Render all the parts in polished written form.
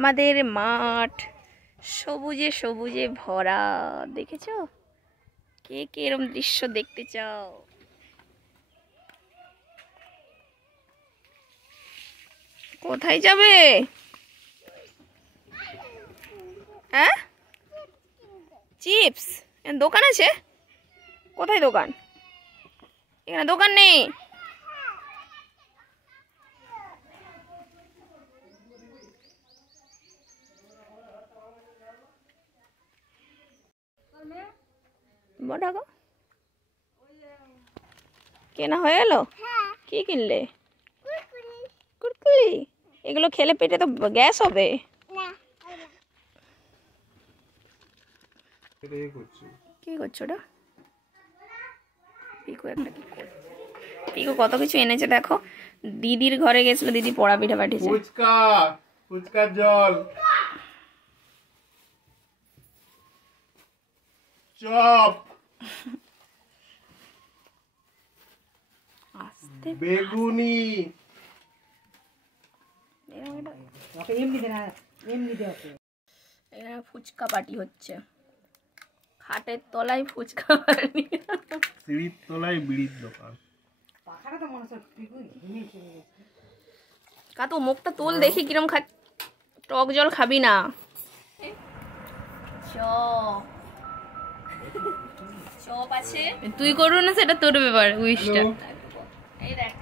আমাদের মাঠ সবুজে সবুজে ভরা, দেখেছো? কে কে এরম দৃশ্য দেখতে চাও? কোথায় যাবে? হ্যাঁ, চিপস দোকান আছে? কোথায় দোকান? এখানে দোকান নেই। বড় কেনা হয়ে গেল? কি কিনলে? কুরকুরি। এগুলো খেলে পেটে তো গ্যাস হবে। কি করছো ওটা? পিকু একটা কি করে? পিকু কত কিছু এনেছে দেখো। দিদির ঘরে গেছিল, দিদি পোড়া পিঠা পাঠিয়েছে। ফুচকা, ফুচকার জল, চপ, বেগুনি। ফুচকা পার্টি হচ্ছে খাটের তলায়। ফুচকা পার্টি, সিঁড়ির তলায় বিড়ির দোকান। কাতু মুখটা তুল দেখি কিরম খা। টক জল খাবি না? চপ আছে, তুই করু না, সেটা তোর ব্যাপার। উইশটা এই দেখ,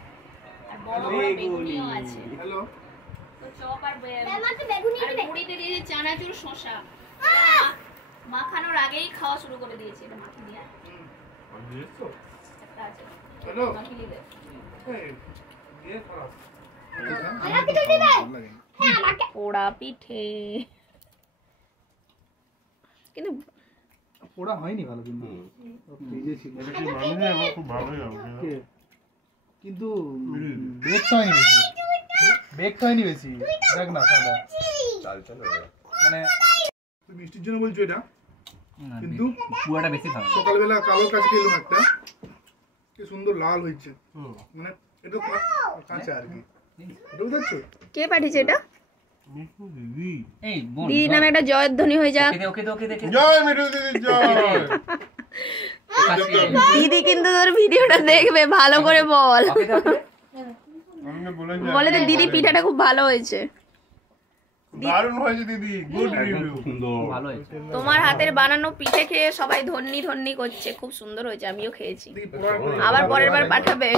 আর বড় বড় বেগুনিও আছে। হ্যালো, তো চপ আর মুড়িতে দিয়েছে চানাচুর শসা। মাখানোর আগেই খাওয়া শুরু করে দিয়েছে। এটা মাখি দিয়া একটা আছে। হ্যালো, মাখিয়ে দে। পোড়া পিঠে কিন্তু পোড়া হয়নি ভালো, কিন্তু কিন্তু বেক তো হয়নি বেশি, বেক তো হয়নি বেশি। দেখ না সাদা মানে তুই মিষ্টির জন্য বলছো এটা, কিন্তু পুরাটা বেশি ভালো। সকালবেলা কালোর কাছে খেলাম একটা, কি সুন্দর লাল হয়েছে। মানে এটা কাঁচা আর কি। বুঝতে পারছো? কে পাঠিয়েছে এটা? এই দিদি নামে একটা জয়ের ধ্বনি হয়ে যাক। জয় মিঠু দিদি, জয়। দিদি কিন্তু তোর ভিডিওটা দেখবে, ভালো করে বল। বলে তো দিদি পিঠাটা খুব ভালো হয়েছে। দারুণ হয়েছে দিদি, গুড রিভিউ। ভালো হয়েছে। তোমার হাতের বানানো পিঠে খেয়ে সবাই ধন্যি ধন্যি করছে। খুব সুন্দর হয়েছে, আমিও খেয়েছি। আবার পরের বার পাঠাবে।